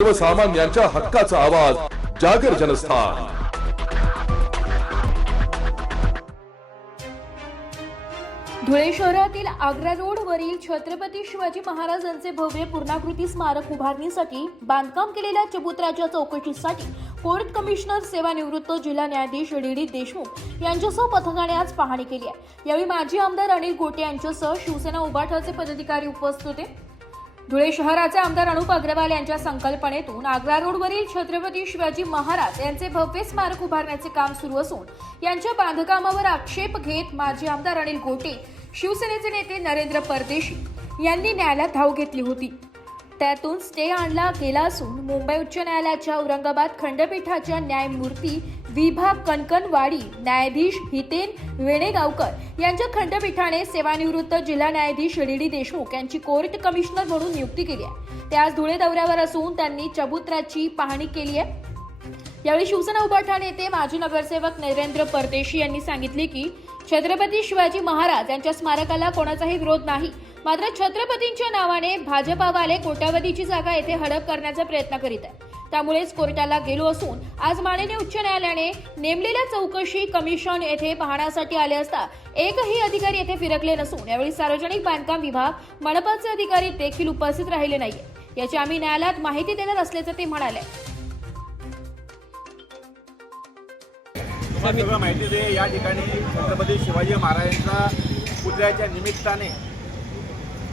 सर्वसामान्यांच्या हक्काचा आवाज जागर जनस्थान। धुळे शहरातील आग्रा रोड वरील छत्रपती शिवाजी महाराजांचे भव्य पूर्णाकृती स्मारक उभारणीसाठी बांधकाम केलेल्या चबुतराच्या चौकशीसाठी कोर्ट कमिशनर सेवानिवृत्त जिल्हा न्यायाधीश डी देशमुख यांच्यासह पथकाने आज पाहणी केली आहे। यावेळी माजी आमदार अनिल गोटे यांच्यासह शिवसेना उभाटाचे पदाधिकारी उपस्थित होते। धुळे शहराचे आमदार अनुप अग्रवाल यांच्या संकल्पनेतून आग्रा रोडवरील छत्रपती शिवाजी महाराज यांचे भव्य स्मारक उभारण्याचे काम सुरू असून यांच्या बांधकामावर आक्षेप घेत माजी आमदार अनिल गोटे, शिवसेनेचे नेते नरेंद्र परदेशी यांनी न्यायालयात धाव घेतली होती। त्यातून स्टे आणला गेला असून मुंबई उच्च न्यायालयाच्या औरंगाबाद खंडपीठाच्या न्यायमूर्ती विभाग कणकणवाडी न्यायाधीश हितेन वेणेगावकर यांच्या खंडपीठाने सेवानिवृत्त जिल्हा न्यायाधीश डी देशमुख यांची कोर्ट कमिशनर म्हणून नियुक्ती केली आहे। ते आज धुळे दौऱ्यावर असून त्यांनी चबुतराची पाहणी केली आहे। यावेळी शिवसेना उभाटा नेते माजी नगरसेवक नरेंद्र परदेशी यांनी सांगितले की छत्रपती शिवाजी महाराज यांच्या स्मारकाला कोणाचाही विरोध नाही, मात्र छत्रपतींच्या नावाने भाजपावाले कोट्यावधीची जागा येथे हडप करण्याचा प्रयत्न करीत आहे। त्यामुळेच कोर्टाला गेलो असून आज माननीय उच्च न्यायालयाने नेमलेल्या चौकशी कमिशन येथे पाहण्यासाठी आले असता एकही अधिकारी येथे फिरकले नसून यावेळी सार्वजनिक बांधकाम विभाग, मनपाचे अधिकारी देखील उपस्थित राहिले नाहीये। याची आम्ही न्यायालयात माहिती देणार असल्याचं ते म्हणाले। सगळं माहिती दे। या ठिकाणी छत्रपती शिवाजी महाराजांच्या पुतळ्याच्या निमित्ताने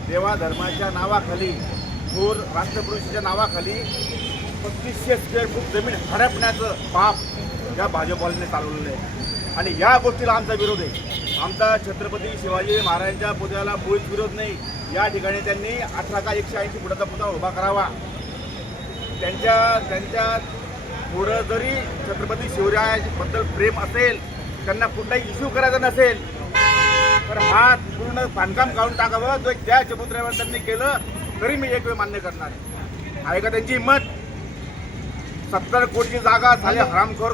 देवा धर्माच्या नावाखाली, थोर राष्ट्रपुरुषाच्या नावाखाली 3500 स्क्वेअर फूट जमीन हडपण्याचं पाप या भाजपवाल्यांनी चालवलेलं आहे आणि या गोष्टीला आमचा विरोध आहे। आमचा छत्रपती शिवाजी महाराजांच्या पुतळ्याला मुळीच विरोध नाही। या ठिकाणी त्यांनी 18 का 180 फुटाचा पुतळा उभा करावा। त्यांच्या पुढं जरी छत्रपती शिवरायांबद्दल प्रेम असेल, त्यांना कुठलाही इश्यू करायचा नसेल, तर हा पूर्ण बांधकाम काढून टाकावं। जो त्या चबुतऱ्यावर त्यांनी केलं तरी मी एक वेळ मान्य करणार आहे का त्यांची हिंमत। 70 कोटीची जागा झाले हरामखोर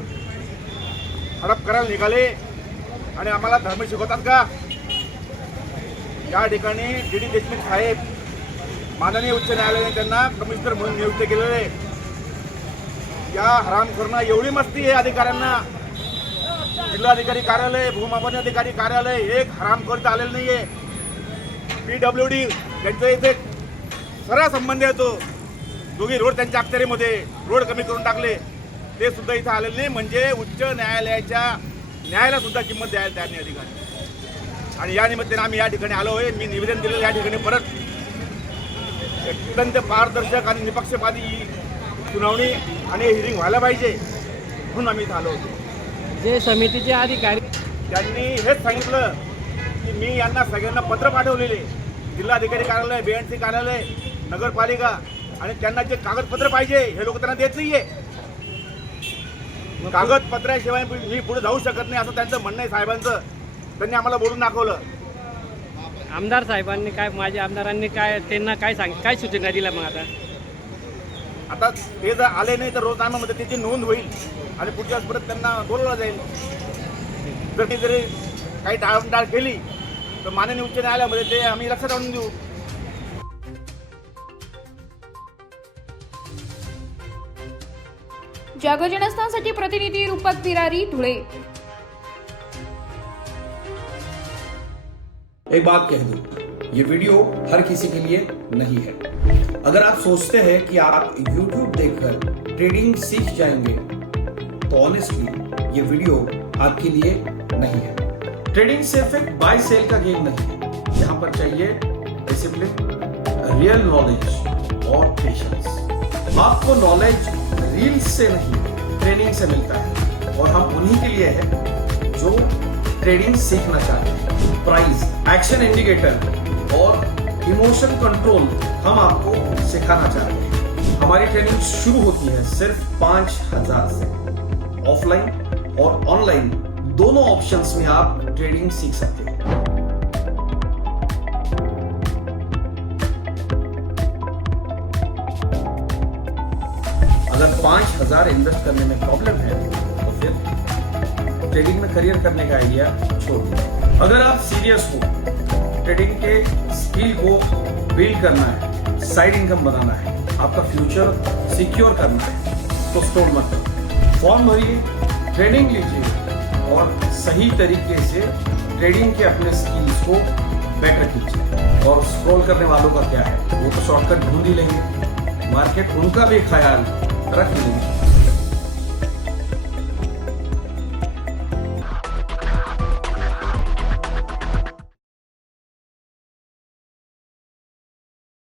हडप करायला निघाले आणि आम्हाला धर्म शिकवतात का? या ठिकाणी डी देशमुख साहेब माननीय उच्च न्यायालयाने त्यांना कमिशनर म्हणून नियुक्त केलेले आहे। या हरामखोरांना एवढी मस्ती आहे अधिकाऱ्यांना, जिल्हाधिकारी कार्यालय, भूमापन अधिकारी कार्यालय, एक हरामखोर आलेलं नाहीये। PWD त्यांच्या इथे सगळा संबंध येतो, दोघी रोड त्यांच्या अखत्यारीमध्ये, रोड कमी करून टाकले, ते सुद्धा इथं आलेले नाही। म्हणजे उच्च न्यायालयाला सुद्धा किंमत द्यायला तयार नाही अधिकारी। आणि या निमित्ताने आम्ही या ठिकाणी आलो आहे। मी निवेदन दिलेलं या ठिकाणी परत अत्यंत पारदर्शक आणि निपक्षपाती सुनावणी आणि हिअरिंग व्हायला पाहिजे म्हणून आम्ही इथं आलो होतो। जे समितीचे अधिकारी त्यांनी हेच सांगितलं की मी यांना सगळ्यांना पत्र पाठवलेले, जिल्हाधिकारी कार्यालय, BNC कार्यालय, नगरपालिका, आणि त्यांना जे कागदपत्र पाहिजे हे लोक त्यांना देत नाहीये। कागदपत्राशिवाय मी पुढे जाऊ शकत नाही असं त्यांचं म्हणणं आहे साहेबांचं। त्यांनी आम्हाला बोलून दाखवलं। आमदार साहेबांनी काय, माझ्या आमदारांनी काय, त्यांना काय सूचना दिल्या? मग आता ते जर आले नाही तर रोजनाम्यामध्ये त्याची नोंद होईल आणि पुढच्या वेळेस परत त्यांना बोलवलं जाईल। जर ती जरी काही टाळमटाळ केली तर माननीय उच्च न्यायालयामध्ये ते आम्ही लक्षात आणून देऊ। जागर जनस्थानसाठी प्रतिनिधी रूपक बिरारी, धुळे। एक बात कह दूं, ये वीडियो हर किसी के लिए नहीं है। अगर आप सोचते हैं कि आप YouTube देखकर ट्रेडिंग सीख जाएंगे तो ऑनेस्टली ये वीडियो आपके लिए नहीं है। ट्रेडिंग सिर्फ एक बाय सेल का गेम नहीं है। यहाँ पर चाहिए डिसिप्लिन, रियल नॉलेज और पेशेंस। आपको नॉलेज रील्स से नहीं, ट्रेनिंग से मिलता है और हम उन्हीं के लिए हैं जो ट्रेडिंग सीखना चाहते हैं। प्राइस, एक्शन इंडिकेटर और इमोशन कंट्रोल हम आपको सिखाना चाहते हैं। हमारी ट्रेनिंग शुरू होती है सिर्फ 5000 से। ऑफलाइन और ऑनलाइन दोनों ऑप्शंस में आप ट्रेडिंग सीख सकते हैं। अगर 5000 इन्वेस्ट करने में प्रॉब्लम है तो फिर ट्रेडिंग में करियर करने का आइडिया छोड़ दीजिए। अगर आप सीरियस हो, ट्रेडिंग के स्किल को बिल्ड करना है, साइड इनकम बनाना है, आपका फ्यूचर सिक्योर करना है तो स्टोर मत करो। फॉर्म भरिए, ट्रेनिंग लीजिए और सही तरीके से ट्रेडिंग के अपने स्किल्स को बेटर कीजिए। और स्क्रॉल करने वालों का क्या है, वो तो शॉर्टकट ढूंढ ही लेंगे, मार्केट उनका भी ख्याल रख लेंगे।